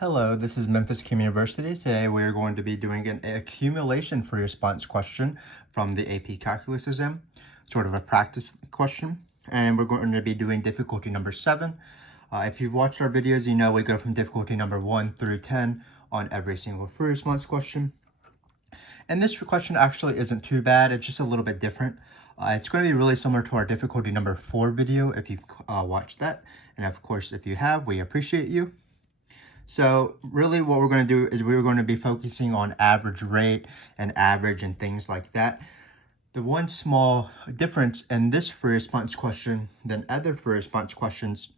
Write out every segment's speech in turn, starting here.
Hello, this is Memphis Communiversity. Today we are going to be doing an accumulation free response question from the AP Calculus exam, sort of a practice question. And we're going to be doing difficulty number 7. If you've watched our videos, you know we go from difficulty number 1 through 10 on every single free response question. And this question actually isn't too bad, it's just a little bit different. It's going to be really similar to our difficulty number 4 video if you've watched that. And of course, if you have, we appreciate you. So really what we're going to do is we're going to be focusing on average rate and average and things like that. The one small difference in this free response question than other free response questions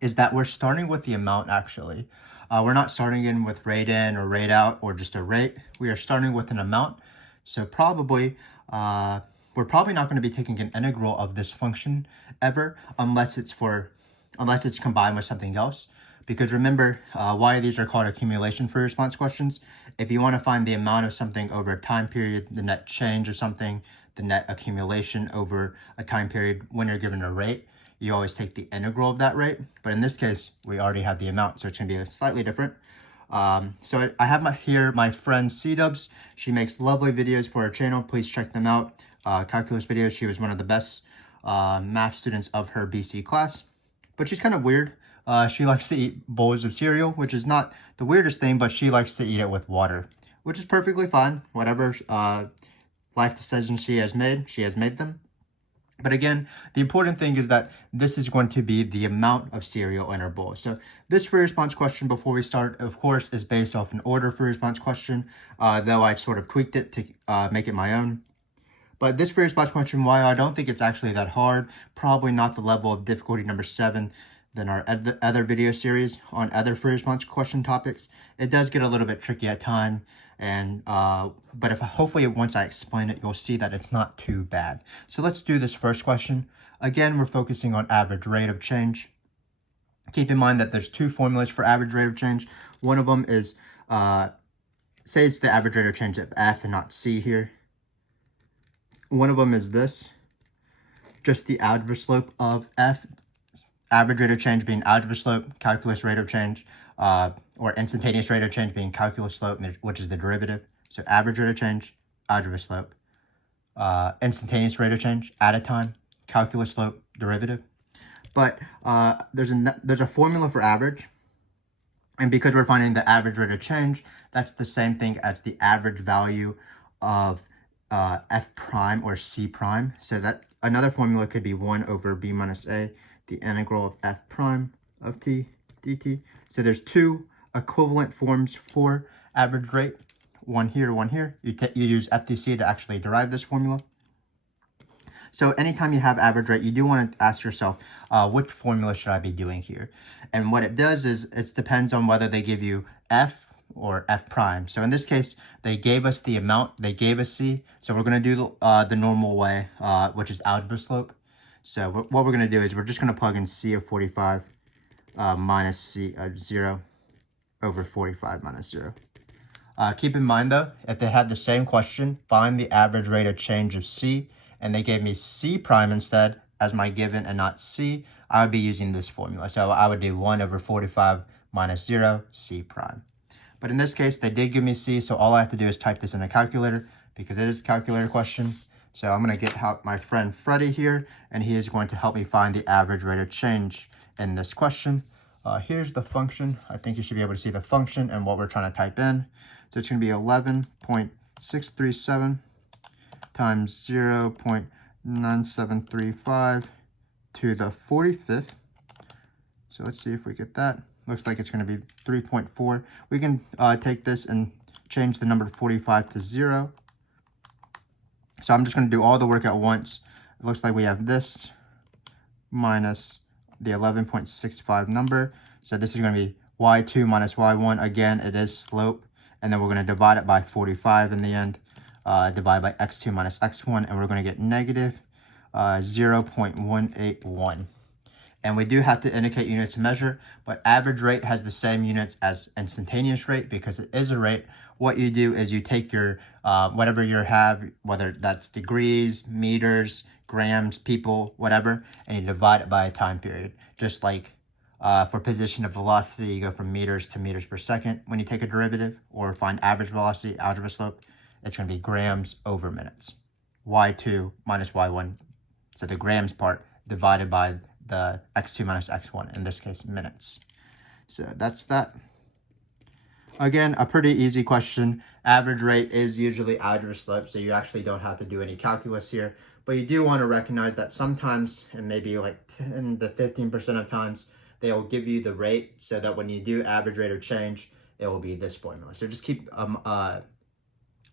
is that we're starting with the amount actually. We're not starting in with rate in or rate out or just a rate. We are starting with an amount. So probably, we're probably not going to be taking an integral of this function ever unless it's combined with something else. Because remember, why these are called accumulation free response questions. If you want to find the amount of something over a time period, the net change of something, the net accumulation over a time period when you're given a rate, you always take the integral of that rate. But in this case, we already have the amount, so it's going to be slightly different. So I have here my friend C-Dubs. She makes lovely videos for her channel. Please check them out. Calculus videos. She was one of the best math students of her BC class. But she's kind of weird. She likes to eat bowls of cereal, which is not the weirdest thing, but she likes to eat it with water, which is perfectly fine. Whatever life decisions she has made them. But again, the important thing is that this is going to be the amount of cereal in her bowl. So this free response question before we start, of course, is based off an order free response question, though I sort of tweaked it to make it my own. But this free response question, while I don't think it's actually that hard, probably not the level of difficulty number 7 than our other video series on other free response question topics. It does get a little bit tricky at times, and but hopefully once I explain it, you'll see that it's not too bad. So let's do this first question. Again, we're focusing on average rate of change. Keep in mind that there's two formulas for average rate of change. One of them is, say it's the average rate of change of F and not C here. One of them is this, just the algebra slope of F. Average rate of change being algebra slope, calculus rate of change, or instantaneous rate of change being calculus slope, which is the derivative. So average rate of change, algebra slope. Instantaneous rate of change, at a time, calculus slope, derivative. But there's a formula for average. And because we're finding the average rate of change, that's the same thing as the average value of f prime or c prime. So that another formula could be 1 over b minus a, the integral of f prime of t dt. So there's two equivalent forms for average rate, one here, one here. You use FTC to actually derive this formula. So anytime you have average rate, you do want to ask yourself, which formula should I be doing here? And what it does is it depends on whether they give you f or f prime. So in this case, they gave us the amount, they gave us c. So we're going to do the normal way, which is algebra slope. So what we're going to do is we're just going to plug in c of 45 minus c of 0 over 45 minus 0. Keep in mind though, if they had the same question, find the average rate of change of c, and they gave me c prime instead as my given and not c, I would be using this formula. So I would do 1 over 45 minus 0, c prime. But in this case, they did give me c, so all I have to do is type this in a calculator because it is a calculator question. So I'm going to get my friend Freddie here, and he is going to help me find the average rate of change in this question. Here's the function. I think you should be able to see the function and what we're trying to type in. So it's going to be 11.637 times 0.9735 to the 45th. So let's see if we get that. Looks like it's going to be 3.4. We can take this and change the number 45 to 0. So I'm just going to do all the work at once. It looks like we have this minus the 11.65 number. So this is going to be y2 minus y1. Again, it is slope. And then we're going to divide it by 45 in the end. Divide by x2 minus x1. And we're going to get negative 0.181. And we do have to indicate units of measure, but average rate has the same units as instantaneous rate because it is a rate. What you do is you take your, whatever you have, whether that's degrees, meters, grams, people, whatever, and you divide it by a time period, just like For position of velocity, you go from meters to meters per second when you take a derivative, or find average velocity, algebra slope, it's going to be grams over minutes. Y2 minus Y1, so the grams part divided by the x2 minus x1, in this case, minutes. So that's that. Again, a pretty easy question. Average rate is usually algebra slope, so you actually don't have to do any calculus here. But you do want to recognize that sometimes, and maybe like 10 to 15% of times, they will give you the rate so that when you do average rate of change, it will be this formula. So just keep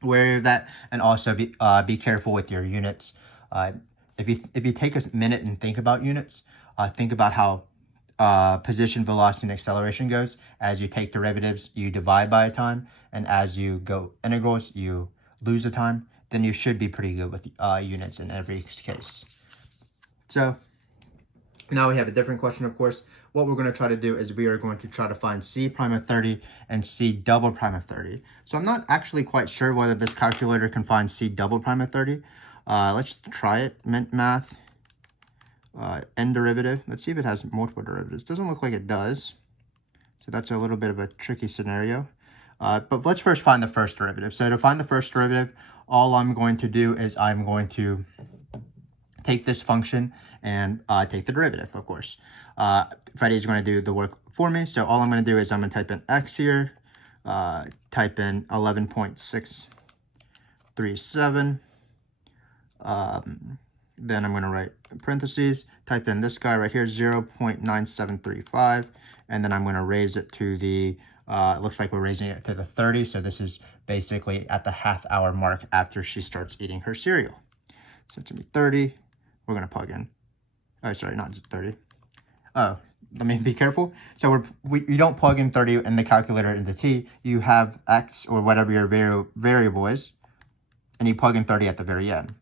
wary of that, and also be careful with your units. If you take a minute and think about units, think about how position, velocity, and acceleration goes. As you take derivatives, you divide by a time, and as you go integrals, you lose a time. Then you should be pretty good with units in every case. So now we have a different question, of course. What we're going to try to do is we are going to try to find C prime of 30 and C double prime of 30. So I'm not actually quite sure whether this calculator can find C double prime of 30. Let's try it. Mint math. N derivative. Let's see if it has multiple derivatives. Doesn't look like it does. So that's a little bit of a tricky scenario. But let's first find the first derivative. So to find the first derivative, all I'm going to do is I'm going to take this function and take the derivative, of course. Freddie's going to do the work for me. So all I'm going to do is I'm going to type in x here, type in 11.637. Then I'm going to write parentheses, type in this guy right here, 0.9735, and then I'm going to raise it to the, it looks like we're raising it to the 30, so this is basically at the half-hour mark after she starts eating her cereal. So it's going to be 30. We're going to plug in. Oh, sorry, not 30. Oh, let me be careful. So you don't plug in 30 in the calculator into t. You have x or whatever your variable is, and you plug in 30 at the very end.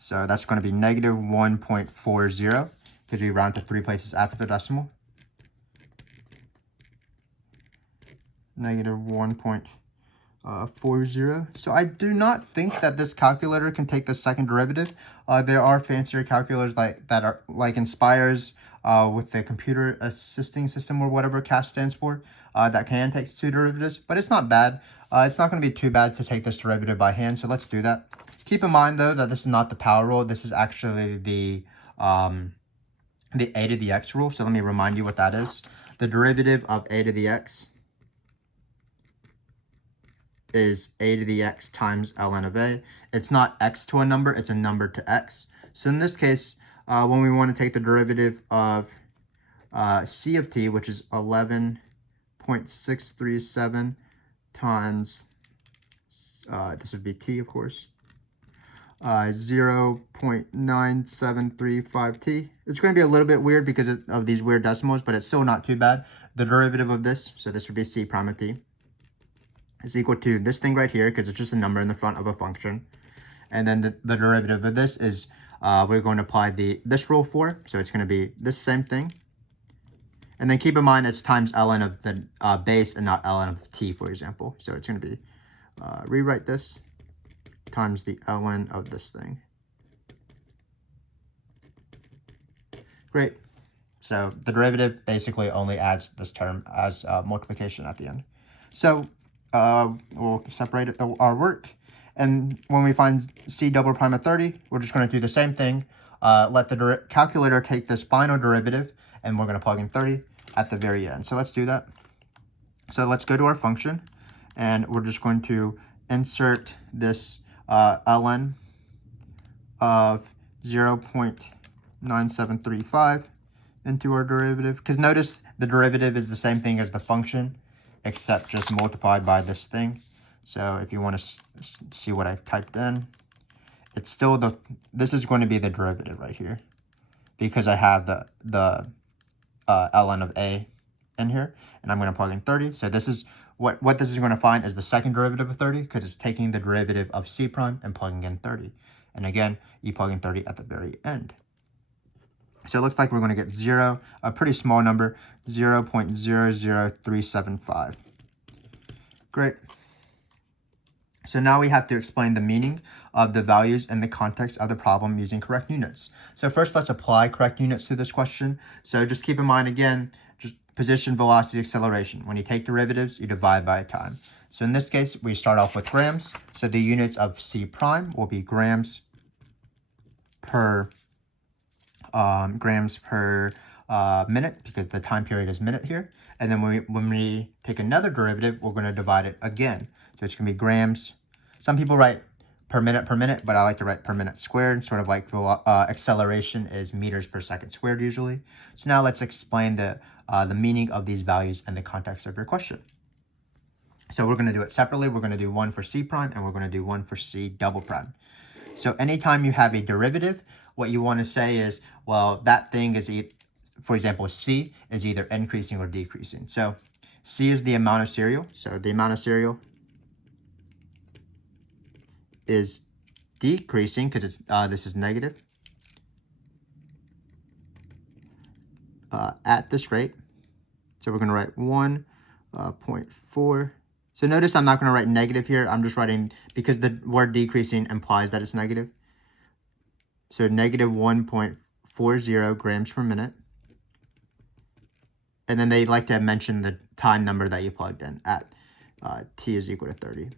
So that's going to be negative 1.40 because we round to 3 places after the decimal. Negative 1.40. So I do not think that this calculator can take the second derivative. There are fancier calculators that are like Inspires with the computer assisting system or whatever CAS stands for that can take 2 derivatives, but it's not bad. It's not going to be too bad to take this derivative by hand, so let's do that. Keep in mind, though, that this is not the power rule. This is actually the a to the x rule. So let me remind you what that is. The derivative of a to the x is a to the x times ln of a. It's not x to a number, it's a number to x. So in this case, when we want to take the derivative of c of t, which is 11.637 times, this would be t, of course, 0.9735t. It's going to be a little bit weird because of these weird decimals, but it's still not too bad. The derivative of this, so this would be c prime of t, is equal to this thing right here because it's just a number in the front of a function. And then the derivative of this is we're going to apply this rule for, so it's going to be this same thing. And then keep in mind it's times ln of the base and not ln of t, for example. So it's going to be, rewrite this, times the ln of this thing. Great. So the derivative basically only adds this term as multiplication at the end. So we'll separate our work. And when we find c double prime of 30, we're just going to do the same thing. Let the calculator take this final derivative, and we're going to plug in 30 at the very end. So let's do that. So let's go to our function, and we're just going to insert this ln of 0.9735 into our derivative. Because notice the derivative is the same thing as the function, except just multiplied by this thing. So if you want to see what I typed in, it's still this is going to be the derivative right here, because I have the ln of a in here, and I'm going to plug in 30. So this is what this is going to find is the second derivative of 30, because it's taking the derivative of c prime and plugging in 30. And again, you plug in 30 at the very end. So it looks like we're going to get a pretty small number, 0.00375. Great. So now we have to explain the meaning of the values and the context of the problem using correct units. So first, let's apply correct units to this question. So just keep in mind, again, just position, velocity, acceleration. When you take derivatives, you divide by time. So in this case, we start off with grams. So the units of C prime will be grams per minute, because the time period is minute here. And then when we take another derivative, we're going to divide it again. So it's going to be grams. Some people write per minute, but I like to write per minute squared, sort of like acceleration is meters per second squared usually. So now let's explain the meaning of these values and the context of your question. So we're going to do it separately. We're going to do one for C prime and we're going to do one for C double prime. So anytime you have a derivative, what you want to say is, well, that thing is, for example, C is either increasing or decreasing. So C is the amount of cereal. So the amount of cereal is decreasing because it's this is negative at this rate. So we're going to write 1.4. So notice I'm not going to write negative here. I'm just writing, because the word decreasing implies that it's negative. So negative 1.40 grams per minute. And then they like to mention the time number that you plugged in at t is equal to 30.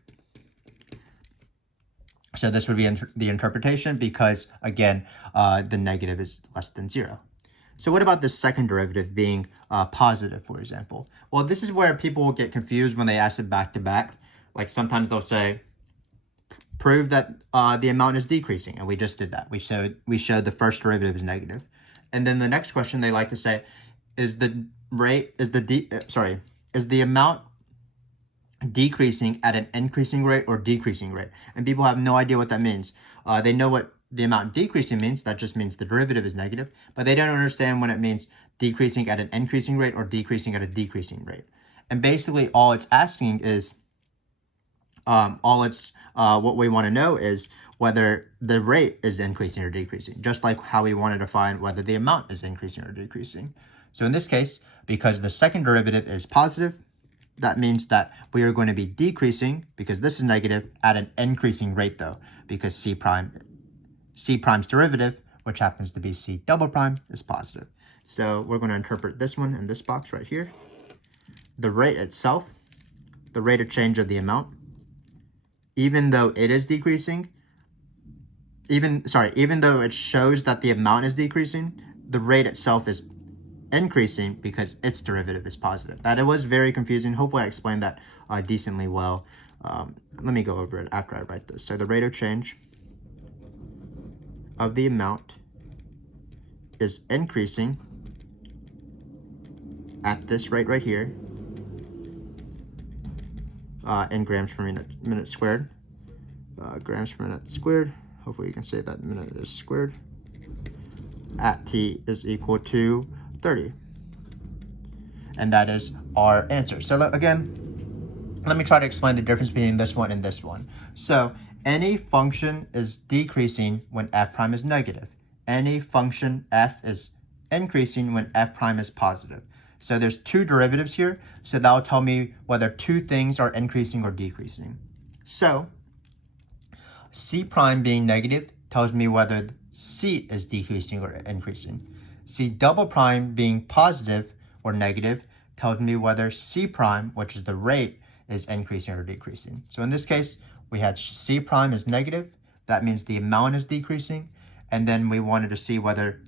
So this would be the interpretation, because, again, the negative is less than 0. So what about the second derivative being positive, for example? Well, this is where people will get confused when they ask it back to back. Like sometimes they'll say, prove that the amount is decreasing, and we just did that. We showed the first derivative is negative. And then the next question they like to say, is the amount decreasing at an increasing rate or decreasing rate? And people have no idea what that means. They know what the amount decreasing means. That just means the derivative is negative, but they don't understand when it means decreasing at an increasing rate or decreasing at a decreasing rate. And basically all it's asking is, what we want to know is whether the rate is increasing or decreasing, just like how we wanted to find whether the amount is increasing or decreasing. So in this case, because the second derivative is positive, that means that we are going to be decreasing, because this is negative, at an increasing rate though, because C prime's derivative, which happens to be C double prime, is positive. So we're going to interpret this one in this box right here. The rate itself, the rate of change of the amount, even though it is decreasing, even though it shows that the amount is decreasing, the rate itself is increasing because its derivative is positive. That it was very confusing. Hopefully I explained that decently well. Let me go over it after I write this. So the rate of change of the amount is increasing at this rate right here in grams per minute squared. Grams per minute squared. Hopefully you can say that minute is squared. At t is equal to 30. And that is our answer. So again, let me try to explain the difference between this one and this one. So any function is decreasing when f prime is negative. Any function f is increasing when f prime is positive. So there's two derivatives here. So that will tell me whether two things are increasing or decreasing. So C prime being negative tells me whether C is decreasing or increasing. C double prime being positive or negative tells me whether C prime, which is the rate, is increasing or decreasing. So in this case, we had C prime is negative. That means the amount is decreasing. And then we wanted to see whether,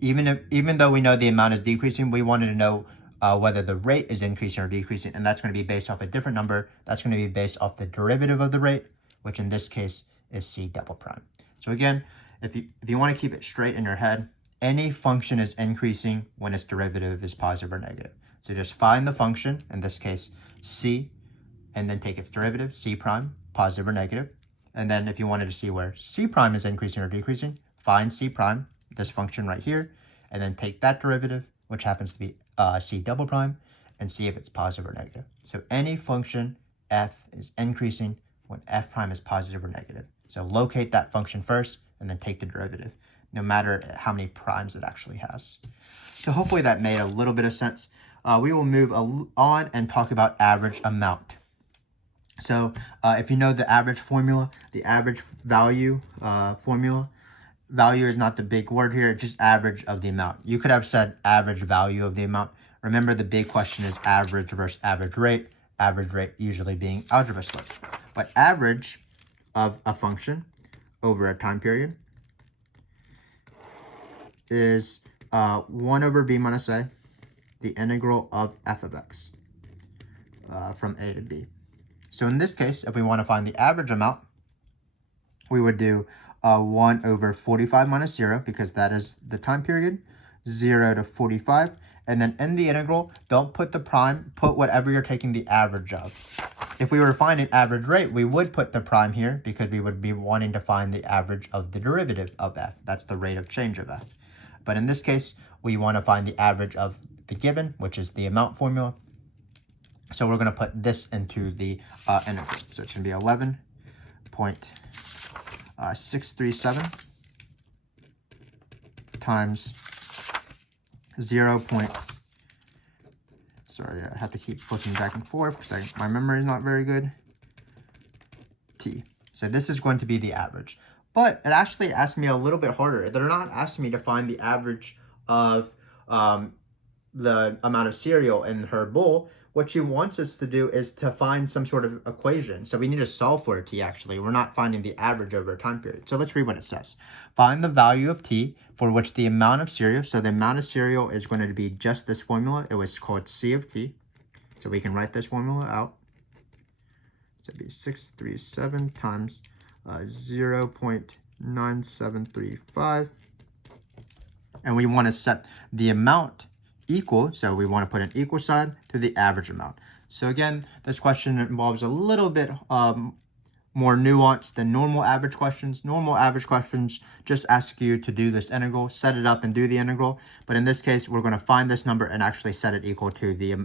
even though we know the amount is decreasing, we wanted to know whether the rate is increasing or decreasing. And that's going to be based off a different number. That's going to be based off the derivative of the rate, which in this case is C double prime. So again, if you want to keep it straight in your head, any function is increasing when its derivative is positive or negative. So just find the function, in this case C, and then take its derivative, C prime, positive or negative. And then if you wanted to see where C prime is increasing or decreasing, find C prime, this function right here, and then take that derivative, which happens to be C double prime, and see if it's positive or negative. So any function f is increasing when f prime is positive or negative. So locate that function first, and then take the derivative, no matter how many primes it actually has. So hopefully that made a little bit of sense. We will move on and talk about average amount. So if you know the average formula, the average value formula, value is not the big word here, it's just average of the amount. You could have said average value of the amount. Remember, the big question is average versus average rate usually being algebra slope. But average of a function over a time period is 1 over b minus a, the integral of f of x from a to b. So in this case, if we want to find the average amount, we would do 1 over 45 minus 0, because that is the time period, 0 to 45. And then in the integral, don't put the prime, put whatever you're taking the average of. If we were to find an average rate, we would put the prime here because we would be wanting to find the average of the derivative of f. That's the rate of change of f. But in this case, we want to find the average of the given, which is the amount formula. So we're going to put this into the integral. So it's going to be 11.637 times 0. Sorry, I have to keep flipping back and forth because my memory is not very good. T. So this is going to be the average. But it actually asked me a little bit harder. They're not asking me to find the average of the amount of cereal in her bowl. What she wants us to do is to find some sort of equation. So we need to solve for a t, actually. We're not finding the average over a time period. So let's read what it says. Find the value of t for which the amount of cereal, so the amount of cereal is going to be just this formula. It was called c of t. So we can write this formula out. So it'd be 637 times 0.9735. And we want to set the amount equal, so we want to put an equal sign to the average amount. So again, this question involves a little bit more nuance than normal average questions. Normal average questions just ask you to do this integral, set it up and do the integral. But in this case, we're going to find this number and actually set it equal to the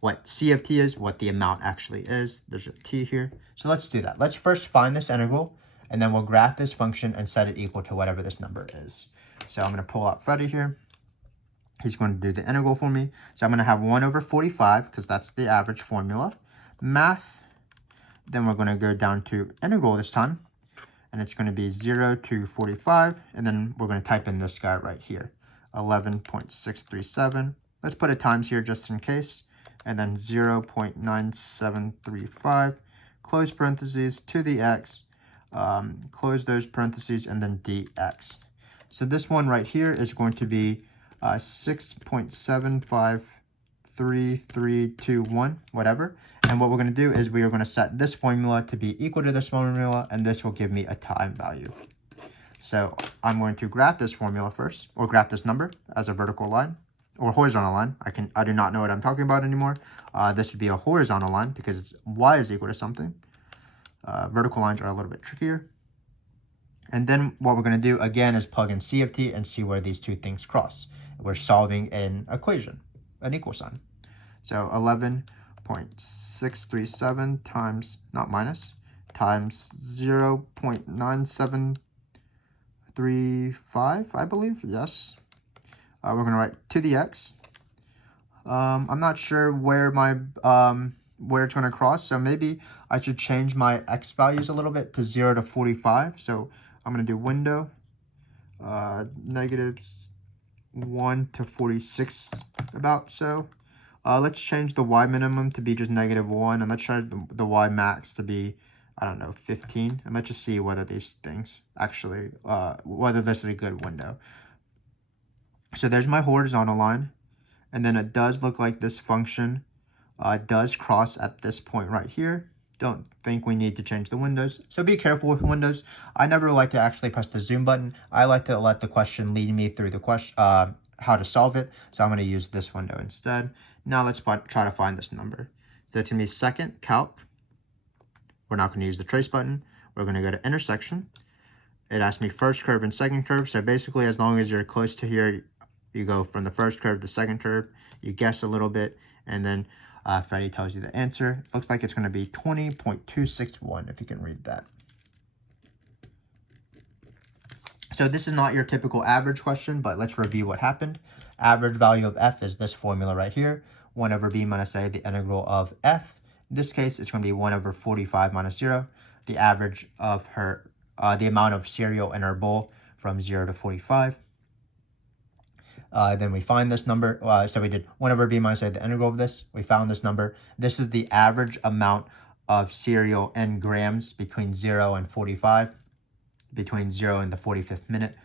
what c of t is, what the amount actually is. There's a t here. So let's do that. Let's first find this integral, and then we'll graph this function and set it equal to whatever this number is. So I'm going to pull out Freddie here. He's going to do the integral for me. So I'm going to have 1 over 45, because that's the average formula. Math. Then we're going to go down to integral this time. And it's going to be 0 to 45. And then we're going to type in this guy right here. 11.637. Let's put a times here just in case. And then 0.9735. Close parentheses to the x. Close those parentheses and then dx. So this one right here is going to be 6.753321, whatever. And what we're going to do is we are going to set this formula to be equal to this formula, and this will give me a time value. So I'm going to graph this formula first, or graph this number as a vertical line, or horizontal line. I do not know what I'm talking about anymore. This would be a horizontal line because it's y is equal to something. Vertical lines are a little bit trickier. And then what we're going to do again is plug in c of t and see where these two things cross. We're solving an equation, an equal sign. So 11.637 times, not minus, times 0.9735, I believe, yes. We're going to write to the x. I'm not sure where my where it's going to cross, so maybe I should change my x values a little bit to 0 to 45. So I'm going to do window, -1 to 46, about so. Let's change the y minimum to be just -1, and let's try the y max to be, I don't know, 15. And let's just see whether these things actually, whether this is a good window. So there's my horizontal line, and then it does look like this function does cross at this point right here. Don't think we need to change the windows. So be careful with windows. I never like to actually press the zoom button. I like to let the question lead me through the question, how to solve it. So I'm going to use this window instead. Now let's try to find this number. So it's going to be second calc. We're not going to use the trace button. We're going to go to intersection. It asked me first curve and second curve. So basically, as long as you're close to here, you go from the first curve to the second curve. You guess a little bit, and then Freddie tells you the answer. Looks like it's going to be 20.261, if you can read that. So this is not your typical average question, but let's review what happened. Average value of f is this formula right here. 1 over b minus a, the integral of f. In this case, it's going to be 1 over 45 minus 0, the average of her, the amount of cereal in her bowl from 0 to 45. Then we find this number. So we did 1 over b minus a, the integral of this. We found this number. This is the average amount of cereal in grams between 0 and 45, between 0 and the 45th minute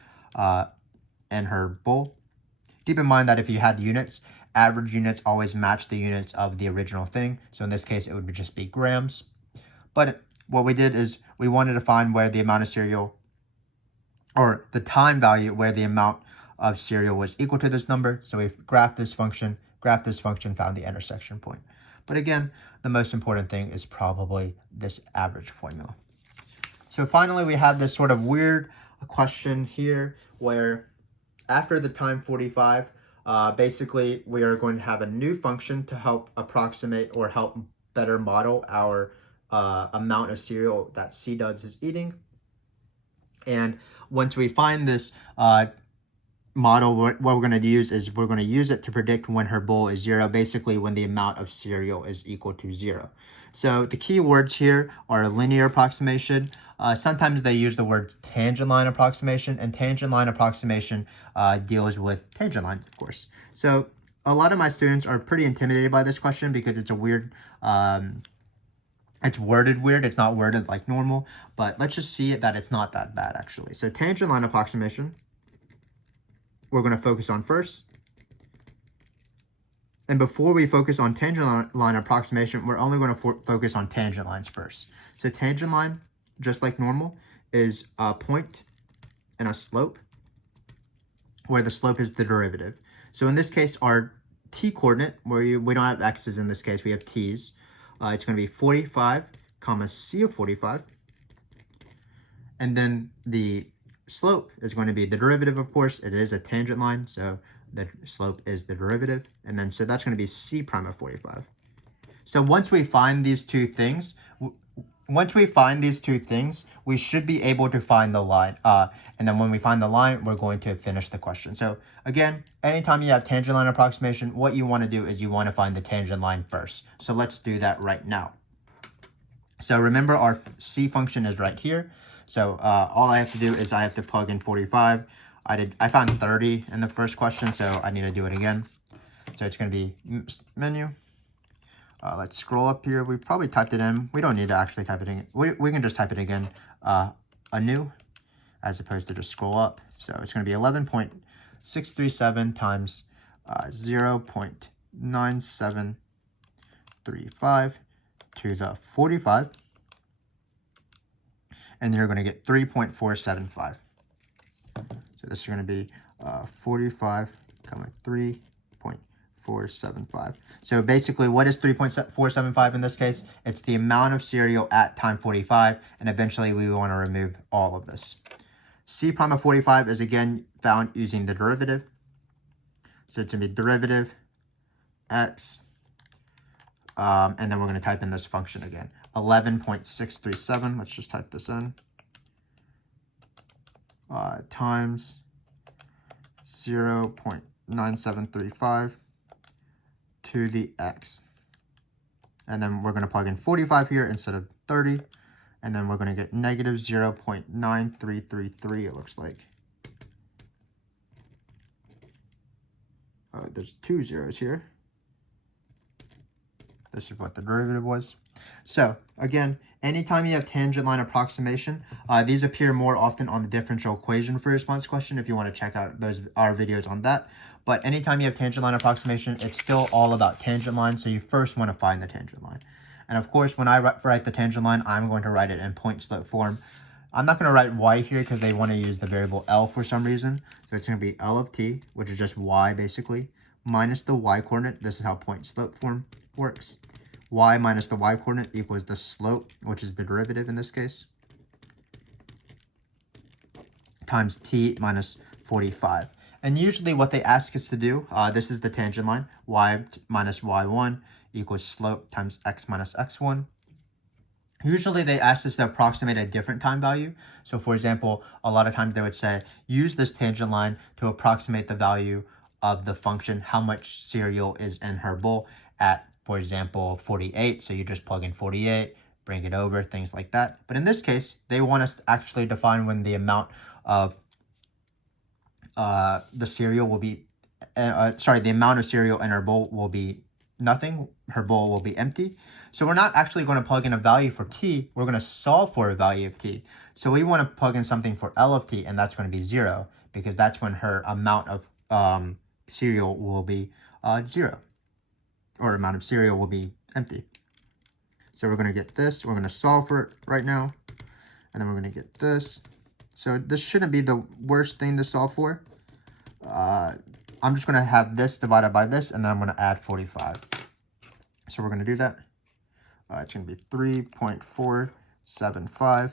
in her bowl. Keep in mind that if you had units, average units always match the units of the original thing. So in this case, it would just be grams. But what we did is we wanted to find where the amount of cereal, or the time value where the amount of cereal was equal to this number. So we graphed this function, found the intersection point. But again, the most important thing is probably this average formula. So finally, we have this sort of weird question here where after the time 45, basically we are going to have a new function to help approximate or help better model our amount of cereal that C Duds is eating. And once we find this model, what we're going to use is we're going to use it to predict when her bowl is 0, basically when the amount of cereal is equal to 0. So the key words here are linear approximation. Sometimes they use the word tangent line approximation, and tangent line approximation deals with tangent line, of course. So a lot of my students are pretty intimidated by this question because it's a weird, it's worded weird. It's not worded like normal, but let's just see that it's not that bad actually. So tangent line approximation, we're going to focus on first. And before we focus on tangent line approximation, we're only going to focus on tangent lines first. So tangent line, just like normal, is a point and a slope where the slope is the derivative. So in this case, our t-coordinate, where we don't have x's in this case, we have t's. It's going to be 45 comma c of 45. And then the slope is going to be the derivative, of course. It is a tangent line, so the slope is the derivative. And then, so that's going to be c prime of 45. So once we find these two things, we should be able to find the line. And then when we find the line, we're going to finish the question. So again, anytime you have tangent line approximation, what you want to do is you want to find the tangent line first. So let's do that right now. So remember, our c function is right here. So all I have to do is I have to plug in 45. I found 30 in the first question, so I need to do it again. So it's going to be menu. Let's scroll up here. We probably typed it in. We don't need to actually type it in. We can just type it again anew, as opposed to just scroll up. So it's going to be 11.637 times 0.9735 to the 45. And you're going to get 3.475. So this is going to be 45, 3.475. So basically, what is 3.475 in this case? It's the amount of cereal at time 45, and eventually we want to remove all of this. C prime of 45 is again found using the derivative. So it's going to be derivative x, and then we're going to type in this function again. 11.637, let's just type this in, times 0.9735 to the x. And then we're going to plug in 45 here instead of 30. And then we're going to get negative 0.9333, it looks like. There's two zeros here. This is what the derivative was. So again, anytime you have tangent line approximation, these appear more often on the differential equation free response question if you want to check out our videos on that. But anytime you have tangent line approximation, it's still all about tangent line. So you first want to find the tangent line. And of course, when I write the tangent line, I'm going to write it in point slope form. I'm not going to write y here because they want to use the variable L for some reason. So it's going to be L of t, which is just y basically, minus the y coordinate. This is how point slope form works. Y minus the y coordinate equals the slope, which is the derivative in this case, times t minus 45. And usually what they ask us to do, this is the tangent line, y minus y1 equals slope times x minus x1. Usually they ask us to approximate a different time value. So for example, a lot of times they would say, use this tangent line to approximate the value of the function, how much cereal is in her bowl at for example, 48. So you just plug in 48, bring it over, things like that. But in this case, they want us to actually define when the amount of the cereal will be, the amount of cereal in her bowl will be nothing. Her bowl will be empty. So we're not actually going to plug in a value for t. We're going to solve for a value of t. So we want to plug in something for L of t, and that's going to be 0, because that's when her amount of cereal will be 0, or amount of cereal will be empty. So we're going to get this. We're going to solve for it right now, and then we're going to get this. So this shouldn't be the worst thing to solve for. I'm just going to have this divided by this, and then I'm going to add 45. So we're going to do that. It's going to be 3.475.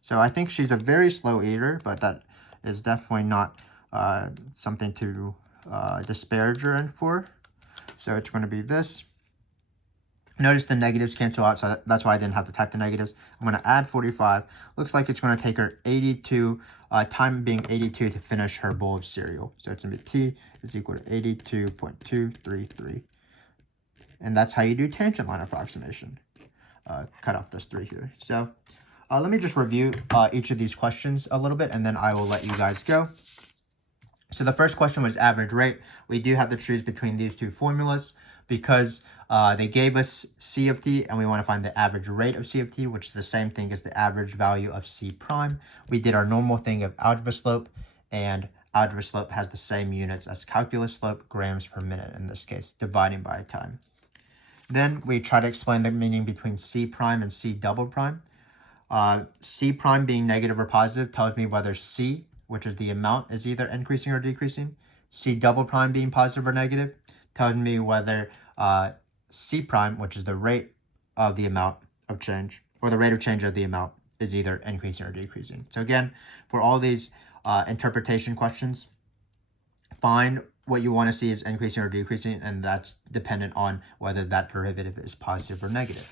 So I think she's a very slow eater, but that is definitely not something to disparage her in for. So it's going to be this. Notice the negatives cancel out, so that's why I didn't have to type the negatives. I'm going to add 45. Looks like it's going to take her 82, time being 82 to finish her bowl of cereal. So it's going to be t is equal to 82.233. And that's how you do tangent line approximation. Cut off this 3 here. So let me just review each of these questions a little bit, and then I will let you guys go. So the first question was average rate. We do have to choose between these two formulas because they gave us C of t, and we want to find the average rate of C of t, which is the same thing as the average value of C prime. We did our normal thing of algebra slope, and algebra slope has the same units as calculus slope, grams per minute in this case, dividing by time. Then we try to explain the meaning between C prime and C double prime. C prime being negative or positive tells me whether C, which is the amount, is either increasing or decreasing. C double prime being positive or negative tells me whether C prime, which is the rate of the amount of change, or the rate of change of the amount, is either increasing or decreasing. So again, for all these interpretation questions, find what you want to see is increasing or decreasing, and that's dependent on whether that derivative is positive or negative.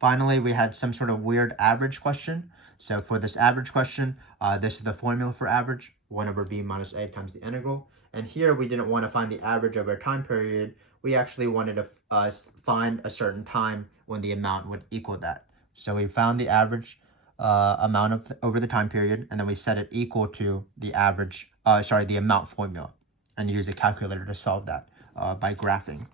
Finally, we had some sort of weird average question. So for this average question, this is the formula for average, 1 over b minus a times the integral. And here we didn't want to find the average over a time period. We actually wanted to find a certain time when the amount would equal that. So we found the average amount over the time period, and then we set it equal to the average, the amount formula, and use a calculator to solve that by graphing.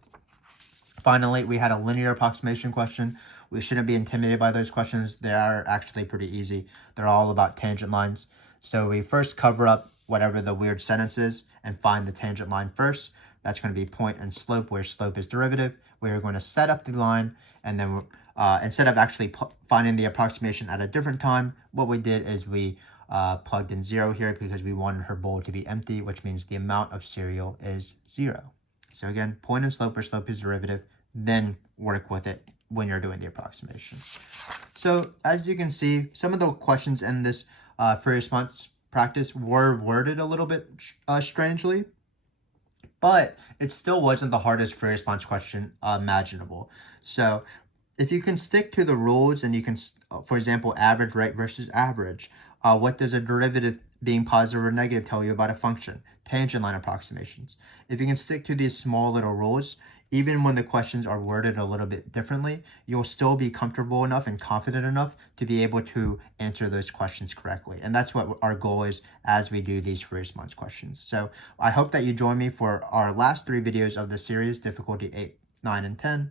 Finally, we had a linear approximation question. We shouldn't be intimidated by those questions. They are actually pretty easy. They're all about tangent lines. So we first cover up whatever the weird sentence is and find the tangent line first. That's going to be point and slope, where slope is derivative. We're going to set up the line, and then instead of actually finding the approximation at a different time, what we did is we plugged in 0 here because we wanted her bowl to be empty, which means the amount of cereal is 0. So again, point and slope, where slope is derivative, then work with it when you're doing the approximation. So as you can see, some of the questions in this free response practice were worded a little bit strangely, but it still wasn't the hardest free response question imaginable. So if you can stick to the rules, and you can, for example, average rate versus average, what does a derivative being positive or negative tell you about a function? Tangent line approximations. If you can stick to these small little rules, even when the questions are worded a little bit differently, you'll still be comfortable enough and confident enough to be able to answer those questions correctly. And that's what our goal is as we do these free response questions. So I hope that you join me for our last 3 videos of the series, difficulty 8, 9, and 10.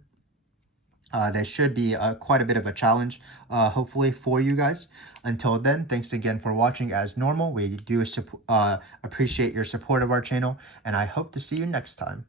They should be quite a bit of a challenge, hopefully, for you guys. Until then, thanks again for watching. As normal, we do appreciate your support of our channel, and I hope to see you next time.